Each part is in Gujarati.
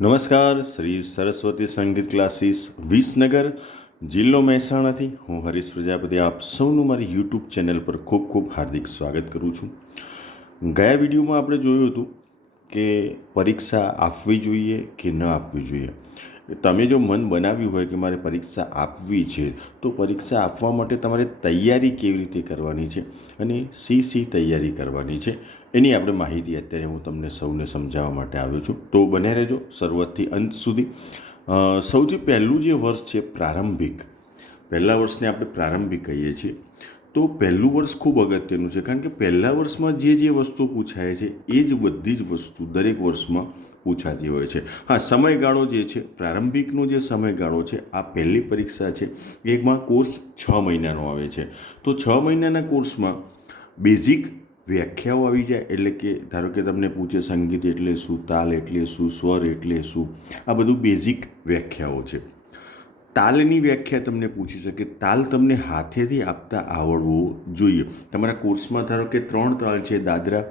નમસ્કાર, શ્રી સરસ્વતી સંગીત ક્લાસીસ વિસનગર, જિલ્લો મહેસાણાથી હું હરીશ પ્રજાપતિ આપ સૌનું મારી યુટ્યુબ ચેનલ પર ખૂબ ખૂબ હાર્દિક સ્વાગત કરું છું. ગયા વિડીયોમાં આપણે જોયું હતું કે પરીક્ષા આપવી જોઈએ કે ન આપવી જોઈએ. તમે જો મન બનાવ્યું હોય કે મારે પરીક્ષા આપવી છે તો પરીક્ષા આપવા માટે તમારે તૈયારી કેવી રીતે કરવાની છે અને શી તૈયારી કરવાની છે એની આપણે માહિતી અત્યારે હું તમને સૌને સમજાવવા માટે આવ્યો છું. તો બને રહેજો શરૂઆતથી અંત સુધી. સૌથી પહેલું જે વર્ષ છે પ્રારંભિક, પહેલા વર્ષને આપણે પ્રારંભિક કહીએ છીએ. તો પહેલું વર્ષ ખૂબ અગત્યનું છે કારણ કે પહેલા વર્ષમાં જે વસ્તુ પૂછાય છે એ જ બધી જ વસ્તુ દરેક વર્ષમાં પૂછાતી હોય છે. હા, સમયગાળો જે છે પ્રારંભિકનો જે સમયગાળો છે આ પહેલી પરીક્ષા છે એકમાં કોર્સ 6 મહિનાનો આવે છે. તો 6 મહિનાના કોર્સમાં બેઝિક વ્યાખ્યાઓ આવી જાય, એટલે કે ધારો કે તમને પૂછે સંગીત એટલે શું, તાલ એટલે શું, સ્વર એટલે શું, આ બધું બેઝિક વ્યાખ્યાઓ છે. તાલની વ્યાખ્યા તમને પૂછી શકે, તાલ તમને હાથેથી આપતા આવડવો જોઈએ. તમારા કોર્સમાં ધારો કે 3 તાલ છે, દાદરા,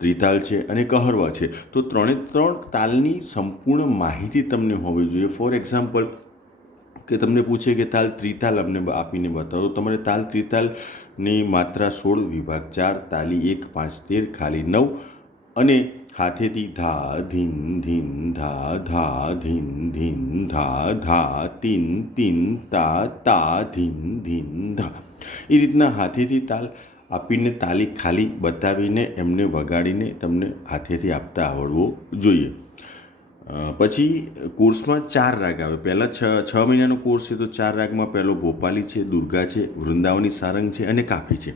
ત્રિતાલ છે અને કહરવા છે, તો 3 તાલની સંપૂર્ણ માહિતી તમને હોવી જોઈએ. ફોર એક્ઝામ્પલ કે તમને પૂછે કે તાલ ત્રિતાલ અમને આપીને બતાવો, તો તમારે તાલ ત્રિતાલની માત્રા 16, વિભાગ 4, તાલી 1, 5, 13, ખાલી 9 અને હાથેથી ધા ધીન ધીન ધા ધા ધીન ધીન ધા ધા તીન તીન તા તા ધીન ધીન ધા, એ રીતના હાથેથી તાલ આપીને તાલી ખાલી બતાવીને એમને વગાડીને તમને હાથેથી આપતા આવડવો જોઈએ. પછી કોર્સમાં 4 રાગ આવે. પહેલાં 6 મહિનાનો કોર્સ છે તો 4 રાગમાં પહેલો ભોપાલી છે, દુર્ગા છે, વૃંદાવની સારંગ છે અને કાફી છે.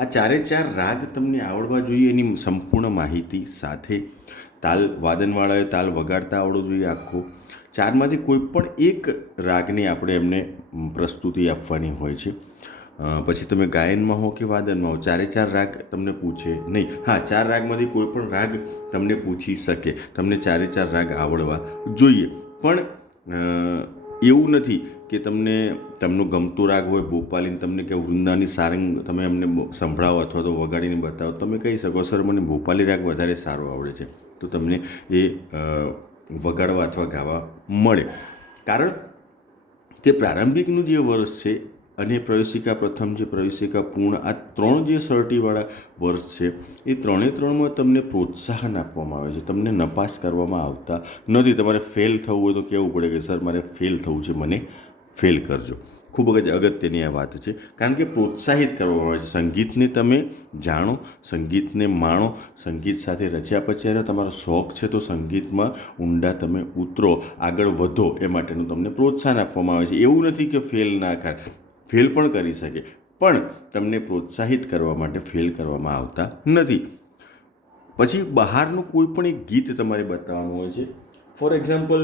આ 4 રાગ તમને આવડવા જોઈએ એની સંપૂર્ણ માહિતી સાથે. તાલ વાદનવાળાએ તાલ વગાડતા આવડવો જોઈએ આખો. 4માંથી કોઈ પણ એક રાગની આપણે એમને પ્રસ્તુતિ આપવાની હોય છે. પછી તમે ગાયનમાં હો કે વાદનમાં હો, 4 રાગ તમને પૂછે નહીં. હા, 4 રાગમાંથી કોઈ પણ રાગ તમને પૂછી શકે. તમને 4 રાગ આવડવા જોઈએ. પણ એવું નથી કે તમને ગમતો રાગ હોય ભોપાલીને તમને કે વૃંદાની સારંગ તમે એમને સંભળાવો અથવા તો વગાડીને બતાવો. તમે કહી શકો સર મને ભોપાલી રાગ વધારે સારો આવડે છે, તો તમને એ વગાડવા અથવા ગાવા મળે. કારણ કે પ્રારંભિકનું જે વર્ષ છે અને પ્રવેશિકા પ્રથમ છે, પ્રવેશિકા પૂર્ણ, આ 3 જે સર્ટીવાળા વર્ષ છે એ 3માં તમને પ્રોત્સાહન આપવામાં આવે છે. તમને નપાસ કરવામાં આવતા નથી. તમારે ફેલ થવું હોય તો કહેવું પડે કે સર મારે ફેલ થવું છે, મને ફેલ કરજો. ખૂબ અગત્યની આ વાત છે કારણ કે પ્રોત્સાહિત કરવામાં આવે છે. સંગીતને તમે જાણો, સંગીતને માણો, સંગીત સાથે રચ્યા પચ્યા તમારો શોખ છે તો સંગીતમાં ઊંડા તમે ઉતરો, આગળ વધો, એ માટેનું તમને પ્રોત્સાહન આપવામાં આવે છે. એવું નથી કે ફેલ ના કર, ફેલ પણ કરી શકે, પણ તમને પ્રોત્સાહિત કરવા માટે ફેલ કરવામાં આવતા નથી. પછી બહારનું કોઈ પણ એક ગીત તમારે બતાવવાનું હોય છે. ફોર એક્ઝામ્પલ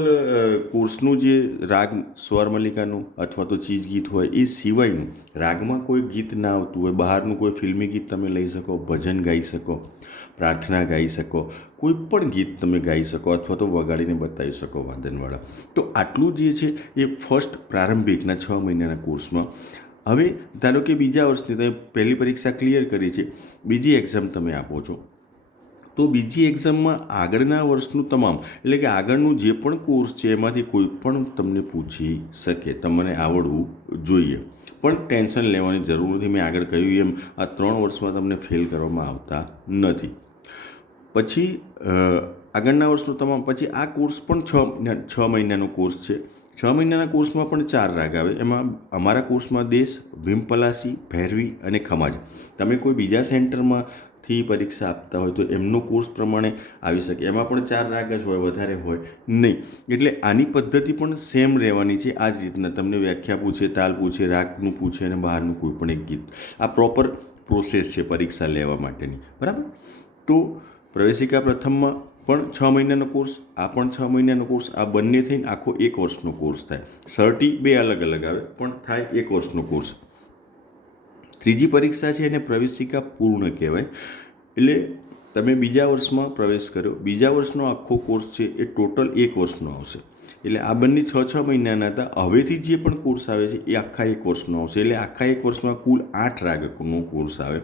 કોર્સનું જે રાગ સ્વરમલ્લિકાનું અથવા તો ચીજ ગીત હોય એ સિવાયનું રાગમાં કોઈ ગીત ના આવતું હોય, બહારનું કોઈ ફિલ્મી ગીત તમે લઈ શકો, ભજન ગાઈ શકો, પ્રાર્થના ગાઈ શકો, કોઈ પણ ગીત તમે ગાઈ શકો અથવા તો વગાડીને બતાવી શકો વાદનવાળા. તો આટલું જે છે એ ફર્સ્ટ પ્રારંભિકના 6 મહિનાના કોર્સમાં. હવે ધારો કે બીજા વર્ષની તમે પહેલી પરીક્ષા ક્લિયર કરી છે, બીજી એક્ઝામ તમે આપો છો, તો બીજી એક્ઝામમાં આગળના વર્ષનું તમામ એટલે કે આગળનું જે પણ કોર્સ છે એમાંથી કોઈ પણ તમને પૂછી શકે. તમને આવડવું જોઈએ, પણ ટેન્શન લેવાની જરૂર નથી. મેં આગળ કહ્યું એમ આ 3 વર્ષમાં તમને ફેલ કરવામાં આવતા નથી. પછી આગળના વર્ષનું તમામ, પછી આ કોર્સ પણ 6 મહિનાનો કોર્સ છે. 6 મહિનાના કોર્સમાં પણ 4 રાગ આવે. એમાં અમારા કોર્સમાં દેશ, ભીમપલાસી, ભૈરવી અને ખમાજ. તમે કોઈ બીજા સેન્ટરમાંથી પરીક્ષા આપતા હોય તો એમનો કોર્સ પ્રમાણે આવી શકે. એમાં પણ 4 રાગ જ હોય, વધારે હોય નહીં. એટલે આની પદ્ધતિ પણ સેમ રહેવાની છે. આ જ રીતના તમને વ્યાખ્યા પૂછે, તાલ પૂછે, રાગનું પૂછે અને બહારનું કોઈ પણ એક ગીત. આ પ્રોપર પ્રોસેસ છે પરીક્ષા લેવા માટેની, બરાબર. તો પ્રવેશિકા પ્રથમમાં પણ 6 મહિનાનો કોર્સ, આ પણ 6 મહિનાનો કોર્સ, આ બંને થઈને આખો 1 વર્ષનો કોર્સ થાય. સર્ટી 2 અલગ અલગ આવે પણ થાય 1 વર્ષનો કોર્સ. ત્રીજી પરીક્ષા છે એને પ્રવેશિકા પૂર્ણ કહેવાય. એટલે તમે બીજા વર્ષમાં પ્રવેશ કર્યો, બીજા વર્ષનો આખો કોર્સ છે એ ટોટલ 1 વર્ષનો આવશે. એટલે આ બંને 6 મહિનાના હતા. હવેથી જે પણ કોર્સ આવે છે એ આખા એક વર્ષનો આવશે. એટલે આખા એક વર્ષમાં કુલ 8 રાગનો કોર્સ આવે.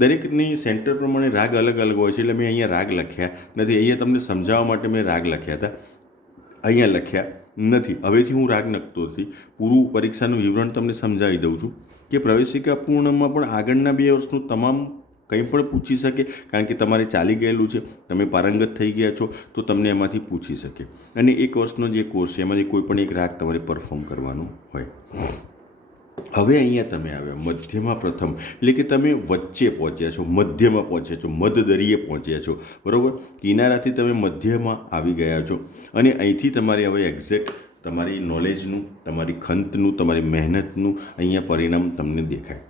દરેકની સેન્ટર પ્રમાણે રાગ અલગ અલગ હોય છે. એટલે મેં અહીંયા રાગ લખ્યા નથી. અહીંયા તમને સમજાવવા માટે મેં રાગ લખ્યા હતા, અહીંયા લખ્યા નથી. હવેથી હું રાગ નખતો નથી. પૂરું પરીક્ષાનું વિવરણ તમને સમજાવી દઉં છું કે પ્રવેશિકા પૂર્ણમાં પણ આગળના 2 વર્ષનું તમામ કંઈ પણ પૂછી શકે, કારણ કે તમારે ચાલી ગયેલું છે, તમે પારંગત થઈ ગયા છો, તો તમને એમાંથી પૂછી શકે. અને 1 વર્ષનો જે કોર્સ છે એમાંથી કોઈ પણ એક રાગ તમારે પરફોર્મ કરવાનો હોય. હવે અહીંયા તમે આવ્યા મધ્યમાં પ્રથમ, એટલે કે તમે વચ્ચે પહોંચ્યા છો, મધ્યમાં પહોંચ્યા છો, મધદરીએ પહોંચ્યા છો, બરાબર. કિનારાથી તમે મધ્યમાં આવી ગયા છો અને અહીંથી તમારે હવે એક્ઝેક્ટ તમારી નોલેજનું, તમારી ખંતનું, તમારી મહેનતનું અહીંયા પરિણામ તમને દેખાય.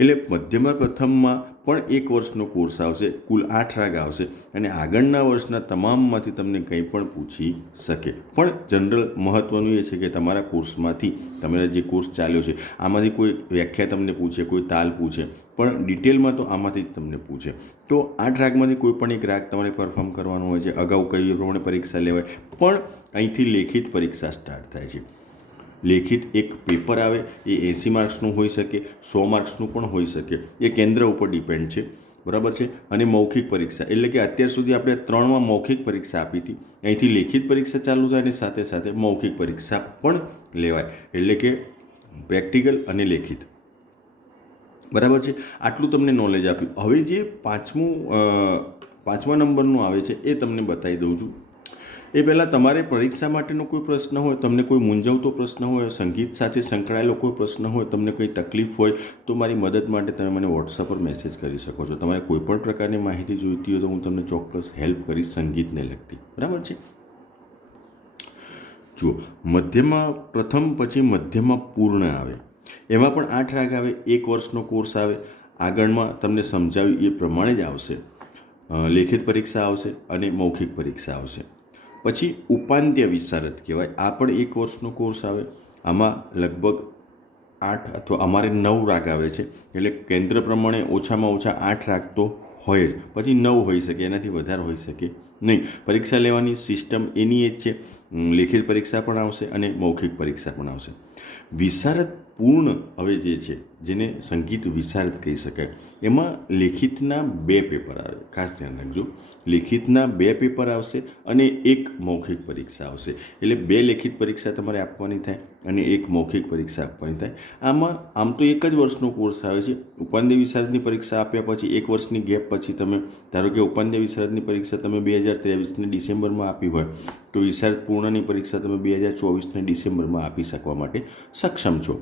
એટલે મધ્યમાં પ્રથમમાં પણ 1 વર્ષનો કોર્સ આવશે, કુલ 8 રાગ આવશે અને આગળના વર્ષના તમામમાંથી તમને કંઈ પણ પૂછી શકે. પણ જનરલ મહત્ત્વનું એ છે કે તમારા કોર્સમાંથી, તમારા જે કોર્સ ચાલ્યો છે આમાંથી કોઈ વ્યાખ્યા તમને પૂછે, કોઈ તાલ પૂછે, પણ ડિટેલમાં તો આમાંથી જ તમને પૂછે. તો 8 રાગમાંથી કોઈ પણ એક રાગ તમારે પરફોર્મ કરવાનો હોય છે. અગાઉ કહ્યું એ પ્રમાણે પરીક્ષા લેવાય, પણ અહીંથી લેખિત પરીક્ષા સ્ટાર્ટ થાય છે. લેખિત એક પેપર આવે, એ 80 માર્ક્સનું હોઈ શકે, 100 માર્ક્સનું પણ હોઈ શકે, એ કેન્દ્ર ઉપર ડિપેન્ડ છે, બરાબર છે. અને મૌખિક પરીક્ષા, એટલે કે અત્યાર સુધી આપણે 3માં મૌખિક પરીક્ષા આપી હતી, અહીંથી લેખિત પરીક્ષા ચાલુ થાય અને સાથે સાથે મૌખિક પરીક્ષા પણ લેવાય, એટલે કે પ્રેક્ટિકલ અને લેખિત, બરાબર છે. આટલું તમને નોલેજ આપ્યું. હવે જે 5મા નંબરનું આવે છે એ તમને બતાવી દઉં છું. એ પહેલાં તમારે પરીક્ષા માટેનો કોઈ પ્રશ્ન હોય, તમને કોઈ મૂંઝવતો પ્રશ્ન હોય, સંગીત સાથે સંકળાયેલો કોઈ પ્રશ્ન હોય, તમને કોઈ તકલીફ હોય, તો મારી મદદ માટે તમે મને વોટ્સઅપ પર મેસેજ કરી શકો છો. તમારે કોઈ પણ પ્રકારની માહિતી જોઈતી હોય તો હું તમને ચોક્કસ હેલ્પ કરીશ સંગીતને લગતી, બરાબર છે. જુઓ, મધ્યમાં પ્રથમ પછી મધ્યમાં પૂર્ણ આવે, એમાં પણ 8 રાગ આવે, 1 વર્ષનો કોર્સ આવે. આગળમાં તમને સમજાવ્યું એ પ્રમાણે જ આવશે. લેખિત પરીક્ષા આવશે અને મૌખિક પરીક્ષા આવશે. પછી ઉપાંત્ય વિશારદ કહેવાય, આ પણ 1 વર્ષનો કોર્સ આવે. આમાં લગભગ 8 અથવા અમારે 9 રાગ આવે છે. એટલે કેન્દ્ર પ્રમાણે ઓછામાં ઓછા 8 રાગ તો હોય જ, પછી 9 હોઈ શકે, એનાથી વધારે હોઈ શકે નહીં. પરીક્ષા લેવાની સિસ્ટમ એની એ જ છે. લેખિત પરીક્ષા પણ આવશે અને મૌખિક પરીક્ષા પણ આવશે. વિશારદ પૂર્ણ હવે જે છે, જેને સંગીત વિશારદ કહી શકાય, એમાં લેખિતના 2 પેપર આવે. ખાસ ધ્યાન રાખજો, લેખિતના 2 પેપર આવશે અને 1 મૌખિક પરીક્ષા આવશે. એટલે 2 લેખિત પરીક્ષા તમારે આપવાની થાય અને 1 મૌખિક પરીક્ષા આપવાની થાય. આમાં આમ તો 1 જ વર્ષનો કોર્સ આવે છે. ઉપાંત્ય વિશારદની પરીક્ષા આપ્યા પછી 1 વર્ષની ગેપ પછી તમે ધારો કે ઉપાંત્ય વિશારદની પરીક્ષા તમે 2023ની ડિસેમ્બરમાં આપી હોય, તો વિશારદ પૂર્ણની પરીક્ષા તમે 2024ની ડિસેમ્બરમાં આપી શકવા માટે સક્ષમ છો.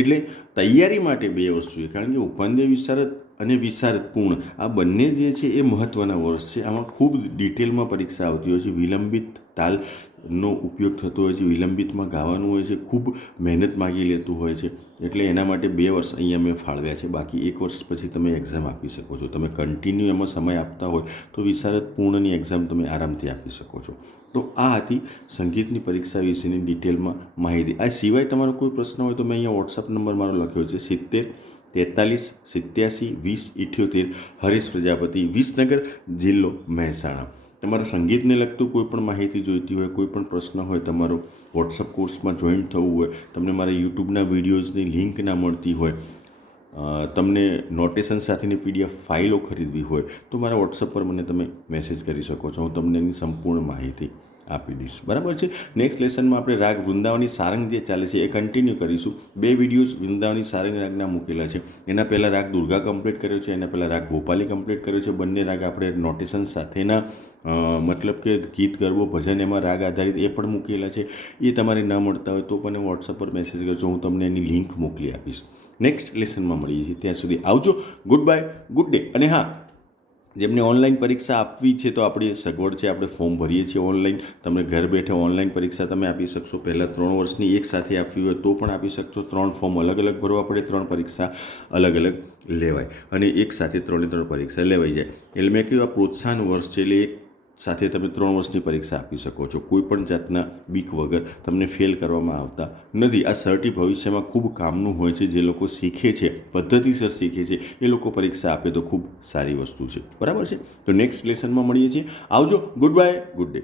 એટલે તૈયારી માટે 2 વર્ષ જોઈએ, કારણ કે ઉપાંત્ય વિશારદ અને વિશારદ પૂર્ણ આ બંને જે છે એ મહત્ત્વના વર્ષ છે. આમાં ખૂબ ડિટેલમાં પરીક્ષા આવતી હોય છે. વિલંબિત તાલનો ઉપયોગ થતો હોય છે, વિલંબિતમાં ગાવાનું હોય છે, ખૂબ મહેનત માગી લેતું હોય છે. એટલે એના માટે 2 વર્ષ અહીંયા મેં ફાળવ્યા છે. બાકી 1 વર્ષ પછી તમે એક્ઝામ આપી શકો છો. તમે કન્ટિન્યુ એમાં સમય આપતા હોય તો વિશારદ પૂર્ણની એક્ઝામ તમે આરામથી આપી શકો છો. તો આ હતી સંગીતની પરીક્ષા વિશેની ડિટેલમાં માહિતી. આ સિવાય તમારો કોઈ પ્રશ્ન હોય તો મેં અહીંયા વોટ્સઅપ નંબર મારો લખ્યો છે 70 43 87 20 78, હરીશ પ્રજાપતિ, વિસનગર, જિલ્લો મહેસાણા. તમારે સંગીતને લગતું કોઈ પણ માહિતી જોઈતી હોય, કોઈ પણ પ્રશ્ન હોય, તમારો વોટ્સઅપ કોર્સમાં જોઈન થવું હોય, તમને મારા યુટ્યુબના વિડીયોઝની લિંક ના મળતી હોય, તમને નોટેશન સાથેની PDF ફાઇલો ખરીદવી હોય, તો મારા વોટ્સઅપ પર મને તમે મેસેજ કરી શકો છો. હું તમને એની સંપૂર્ણ માહિતી આપી દઈશ, બરાબર છે. નેક્સ્ટ લેસનમાં આપણે રાગ વૃંદાવની સારંગ જે ચાલે છે એ કન્ટિન્યુ કરીશું. 2 વિડીયોઝ વૃંદાવની સારંગ રાગના મૂકેલા છે. એના પહેલાં રાગ દુર્ગા કમ્પ્લીટ કર્યો છે, એના પહેલાં રાગ ભોપાલી કમ્પ્લીટ કર્યો છે. બંને રાગ આપણે નોટેશન સાથેના મતલબ કે ગીત, ગરબો, ભજન એમાં રાગ આધારિત એ પણ મૂકેલા છે. એ તમારે ન મળતા હોય તો પણ વોટ્સઅપ પર મેસેજ કરજો, હું તમને એની લિંક મોકલી આપીશ. નેક્સ્ટ લેસનમાં મળીએ છીએ, ત્યાં સુધી આવજો. Good bye, good day. અને હા, જેમને ઓનલાઈન પરીક્ષા આપવી છે તો આપણી સગવડ છે, આપણે ફોર્મ ભરીએ છીએ ઓનલાઈન. તમે ઘર બેઠે ઓનલાઈન પરીક્ષા તમે આપી શકશો. પહેલાં 3 વર્ષની એક સાથે આપવી હોય તો પણ આપી શકશો. 3 ફોર્મ અલગ અલગ ભરવા પડે, 3 પરીક્ષા અલગ અલગ લેવાય અને એક સાથે 3 પરીક્ષા લેવાઈ જાય. એટલે મેં કહ્યું આ પ્રોત્સાહન વર્ષ છે, એટલે એક સાથે તમે 3 વર્ષની પરીક્ષા આપી શકો છો. કોઈ પણ જાતના બીક વગર તમને ફેલ કરવામાં આવતા નથી. આ સર્ટી ભવિષ્યમાં ખૂબ કામનું હોય છે. જે લોકો શીખે છે, પદ્ધતિસર શીખે છે, એ લોકો પરીક્ષા આપે તો ખૂબ સારી વસ્તુ છે, બરાબર છે. તો નેક્સ્ટ લેસનમાં મળીએ છીએ. આવજો. Good bye, good day.